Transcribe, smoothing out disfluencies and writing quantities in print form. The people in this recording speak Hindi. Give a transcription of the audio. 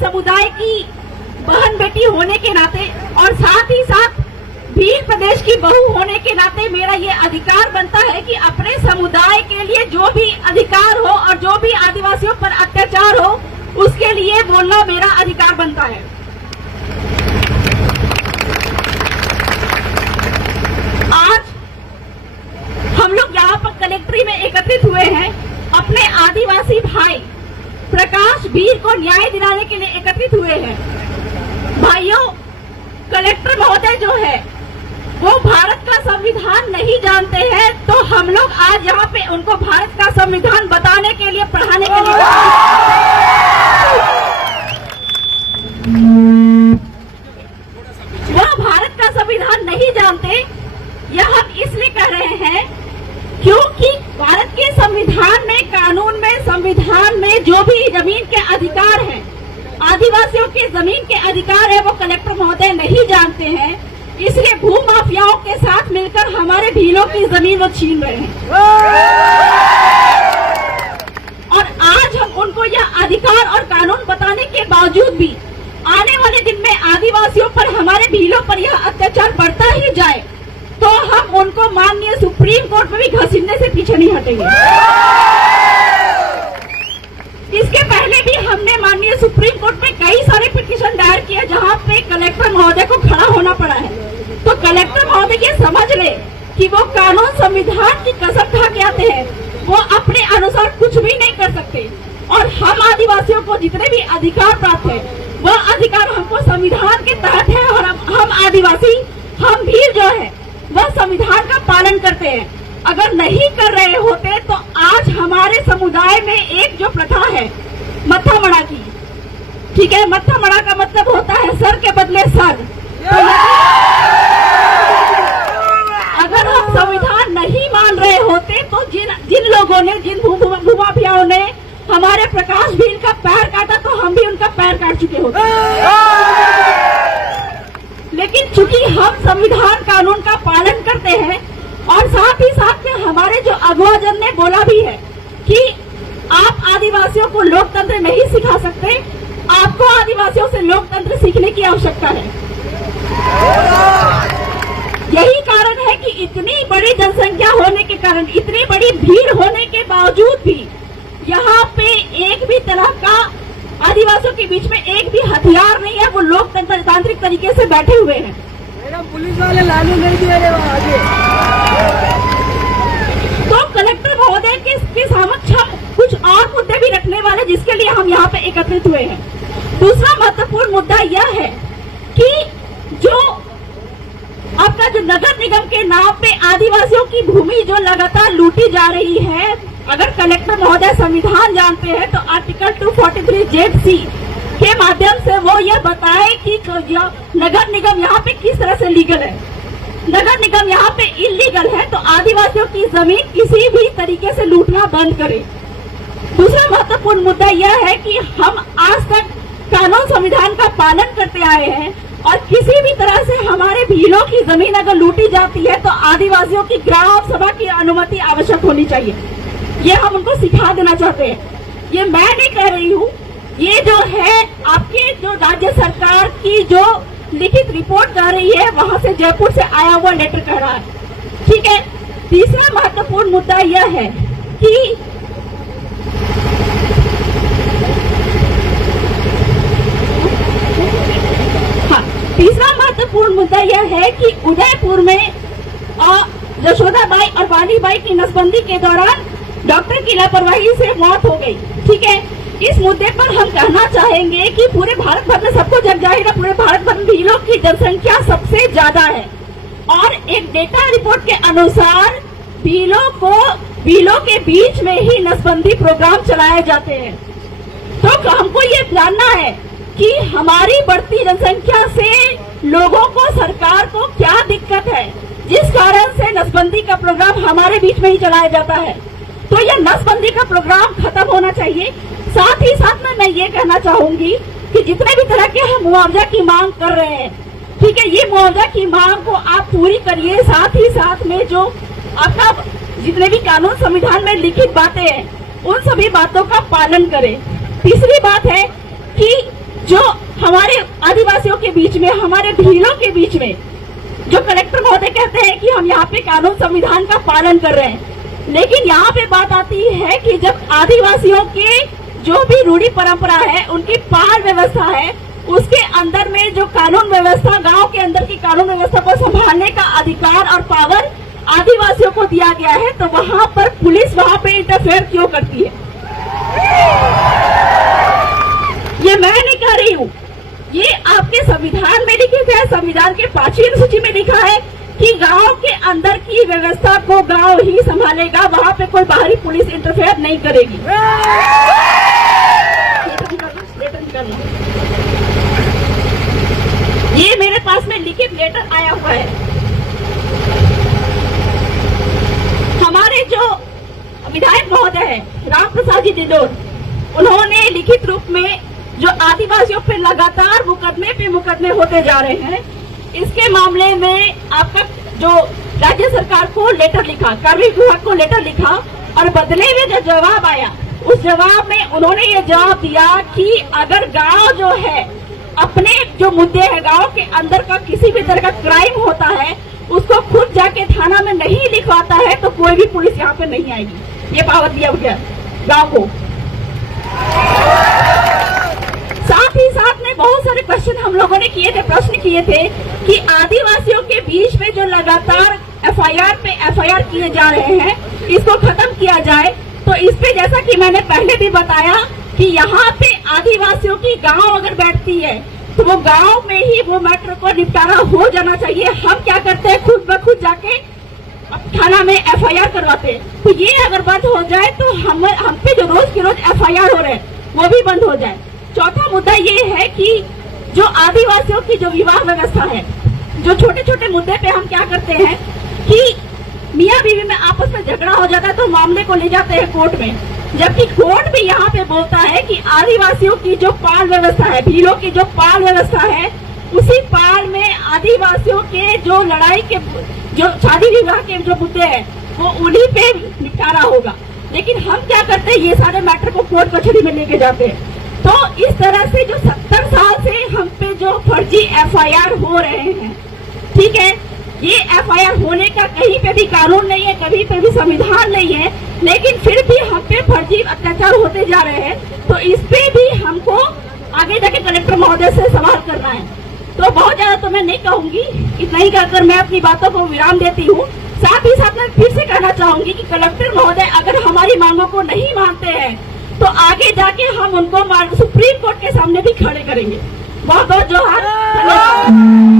समुदाय की बहन बेटी होने के नाते और साथ ही साथ भील प्रदेश की बहू होने के नाते मेरा ये अधिकार बनता है कि अपने समुदाय के लिए जो भी अधिकार हो और जो भी आदिवासियों पर अत्याचार हो उसके लिए बोलना मेरा अधिकार बनता है। आज हम लोग यहाँ पर कलेक्ट्री में एकत्रित हुए हैं अपने आदिवासी भाई प्रकाश वीर को न्याय दिलाने के लिए एकत्रित हुए हैं। भाइयों, कलेक्टर महोदय जो है वो भारत का संविधान नहीं जानते हैं, तो हम लोग आज यहाँ पे उनको भारत का संविधान बताने के लिए, पढ़ाने के लिए वह भारत का संविधान नहीं जानते। यह हम इसलिए कह रहे हैं क्योंकि भारत के संविधान में, कानून में, संविधान में जो भी जमीन के अधिकार हैं, आदिवासियों के जमीन के अधिकार है, वो कलेक्टर महोदय नहीं जानते हैं। इसलिए भू माफियाओं के साथ मिलकर हमारे भीलों की जमीन वो छीन रहे हैं। और आज हम उनको यह अधिकार और कानून बताने के बावजूद भी आने वाले दिन में आदिवासियों पर, हमारे भीलों पर यह अत्याचार बढ़ता ही जाए तो हम उनको माननीय सुप्रीम कोर्ट में भी घसीटने से पीछे नहीं हटेंगे। इसके पहले भी हमने माननीय सुप्रीम कोर्ट में कई सारे पिटीशन दायर किए जहां पे कलेक्टर महोदय को खड़ा होना पड़ा है। तो कलेक्टर महोदय ये समझ ले कि वो कानून, संविधान की कसम खा के आते हैं, वो अपने अनुसार कुछ भी नहीं कर सकते। और हम आदिवासियों को जितने भी अधिकार प्राप्त है वह अधिकार हमको संविधान के तहत है। और हम आदिवासी, हम भील जो है वह संविधान का पालन करते हैं। अगर नहीं कर रहे होते तो आज हमारे समुदाय में एक जो प्रथा है मत्था मड़ा की, ठीक है, मत्था मड़ा का मतलब होता है सर के बदले सर। तो अगर हम संविधान नहीं मान रहे होते तो जिन लोगों ने, जिन भूमाफियाओं ने हमारे प्रकाश भील का पैर काटा तो हम भी उनका पैर काट चुके होते। लेकिन चूंकि हम संविधान, कानून का पालन करते हैं और साथ ही साथ में हमारे जो अगुवाजन ने बोला भी है कि आप आदिवासियों को लोकतंत्र नहीं सिखा सकते, आपको आदिवासियों से लोकतंत्र सीखने की आवश्यकता है। यही कारण है कि इतनी बड़ी जनसंख्या होने के कारण, इतनी बड़ी भीड़ होने के बावजूद भी यहाँ पे एक भी तरह का आदिवासियों के बीच में एक भी हथियार नहीं है। वो लोकतांत्रिक तरीके से बैठे हुए हैं। मैडम, पुलिस वाले लाने नहीं दे रहे आगे। तो कलेक्टर महोदय के समक्ष हम कुछ और मुद्दे भी रखने वाले, जिसके लिए हम यहाँ पे एकत्रित हुए हैं। दूसरा महत्वपूर्ण मुद्दा यह है कि जो आपका जो नगर निगम के नाम पे आदिवासियों की भूमि जो लगातार लूटी जा रही है, अगर कलेक्टर महोदय संविधान जानते हैं तो आर्टिकल 243(j)(c) के माध्यम से वो ये बताए कि नगर निगम यहाँ पे किस तरह से लीगल है। नगर निगम यहाँ पे इलीगल है तो आदिवासियों की जमीन किसी भी तरीके से लूटना बंद करे। दूसरा महत्वपूर्ण मुद्दा यह है कि हम आज तक कानून, संविधान का पालन करते आए हैं और किसी भी तरह से हमारे भीलों की जमीन अगर लूटी जाती है तो आदिवासियों की ग्राम सभा की अनुमति आवश्यक होनी चाहिए। ये हम उनको सिखा देना चाहते हैं। ये मैं नहीं कह रही हूँ, ये जो है आपके जो राज्य सरकार की जो लिखित रिपोर्ट जा रही है वहां से, जयपुर से आया हुआ लेटर कह रहा है, ठीक है। तीसरा महत्वपूर्ण मुद्दा यह है कि तीसरा महत्वपूर्ण मुद्दा यह है कि उदयपुर में यशोदाबाई और वालीबाई की नसबंदी के दौरान डॉक्टर की लापरवाही से मौत हो गई, ठीक है। इस मुद्दे पर हम कहना चाहेंगे कि पूरे भारत भर में सबको जग जाहिर है, पूरे भारत भर में भीलों की जनसंख्या सबसे ज्यादा है और एक डेटा रिपोर्ट के अनुसार भीलों के बीच में ही नसबंदी प्रोग्राम चलाए जाते हैं। तो हमको ये जानना है कि हमारी बढ़ती जनसंख्या से लोगों को, सरकार को क्या दिक्कत है जिस कारण से नसबंदी का प्रोग्राम हमारे बीच में ही चलाया जाता है। तो यह नसबंदी का प्रोग्राम खत्म होना चाहिए। साथ ही साथ में मैं ये कहना चाहूंगी कि जितने भी तरह के हम मुआवजा की मांग कर रहे हैं, ठीक है, ये मुआवजा की मांग को आप पूरी करिए। साथ ही साथ में जो आपका जितने भी कानून, संविधान में लिखित बातें हैं उन सभी बातों का पालन करें। तीसरी बात है कि जो हमारे आदिवासियों के बीच में, हमारे भीलों के बीच में, जो कलेक्टर महोदय कहते हैं कि हम यहाँ पे कानून संविधान का पालन कर रहे हैं, लेकिन यहाँ पे बात आती है कि जब आदिवासियों के जो भी रूढ़ी परंपरा है, उनकी पाल व्यवस्था है, उसके अंदर में जो कानून व्यवस्था, गांव के अंदर की कानून व्यवस्था को संभालने का अधिकार और पावर आदिवासियों को दिया गया है, तो वहाँ पर पुलिस वहाँ पे इंटरफेयर क्यों करती है? ये मैं नहीं कह रही हूँ, ये आपके संविधान में लिखित है। संविधान के 5वीं अनुसूची में लिखा है कि गांव के अंदर की व्यवस्था को गांव ही संभालेगा, वहाँ पे कोई बाहरी पुलिस इंटरफेयर नहीं करेगी। ये मेरे पास में लिखित लेटर आया हुआ है। हमारे जो विधायक महोदय है राम प्रसाद जी डिंडोर, उन्होंने लिखित रूप में जो आदिवासियों पे लगातार मुकदमे पे मुकदमे होते जा रहे हैं, इसके मामले में आपका जो राज्य सरकार को लेटर लिखा, कार्मिक विभाग को लेटर लिखा, और बदले में जो जवाब आया, उस जवाब में उन्होंने ये जवाब दिया कि अगर गांव जो है अपने जो मुद्दे है, गांव के अंदर का किसी भी तरह का क्राइम होता है, उसको खुद जाके थाना में नहीं लिखवाता है तो कोई भी पुलिस यहाँ पे नहीं आएगी। ये पावर दिया गया गांव को। साथ ही साथ में बहुत सारे क्वेश्चन हम लोगों ने किए थे, प्रश्न किए थे कि आदिवासियों के बीच में जो लगातार एफआईआर पे एफआईआर किए जा रहे हैं, इसको खत्म किया जाए। तो इस पे जैसा कि मैंने पहले भी बताया कि यहाँ पे आदिवासियों की गांव अगर बैठती है तो वो गांव में ही वो मैटर को निपटारा हो जाना चाहिए। हम क्या करते हैं, खुद ब खुद जाके थाना में एफआईआर करवाते हैं। तो ये अगर बंद हो जाए तो हम पे जो रोज की रोज एफआईआर हो रहे हैं वो भी बंद हो जाए। चौथा मुद्दा ये है कि जो आदिवासियों की जो विवाह व्यवस्था है, जो छोटे छोटे मुद्दे पे हम क्या करते हैं कि मियाँ बीवी में आपस में झगड़ा हो जाता है तो मामले को ले जाते हैं कोर्ट में, जबकि कोर्ट भी यहाँ पे बोलता है कि आदिवासियों की जो पाल व्यवस्था है, भीलों की जो पाल व्यवस्था है, उसी पाल में आदिवासियों के जो लड़ाई के, जो शादी विवाह के जो मुद्दे हैं, वो उन्हीं पे निपटारा होगा। लेकिन हम क्या करते हैं, ये सारे मैटर को कोर्ट कचहरी में लेके जाते हैं। तो इस तरह से जो 70 साल से हम पे जो फर्जी एफआईआर हो रहे हैं, ठीक है, ये एफआईआर होने का कहीं पे भी कानून नहीं है, कहीं पे भी संविधान नहीं है, लेकिन फिर भी हम पे फर्जी अत्याचार होते जा रहे हैं। तो इस पे भी हमको आगे जाके कलेक्टर महोदय से सवाल करना है। तो बहुत ज्यादा तो मैं नहीं कहूंगी, इतना ही कहकर मैं अपनी बातों को विराम देती हूँ। साथ ही साथ मैं फिर से कहना चाहूंगी कि कलेक्टर महोदय अगर हमारी मांगों को नहीं मानते हैं तो आगे जाके हम उनको सुप्रीम कोर्ट के सामने भी खड़े करेंगे। बहुत बहुत जोहार।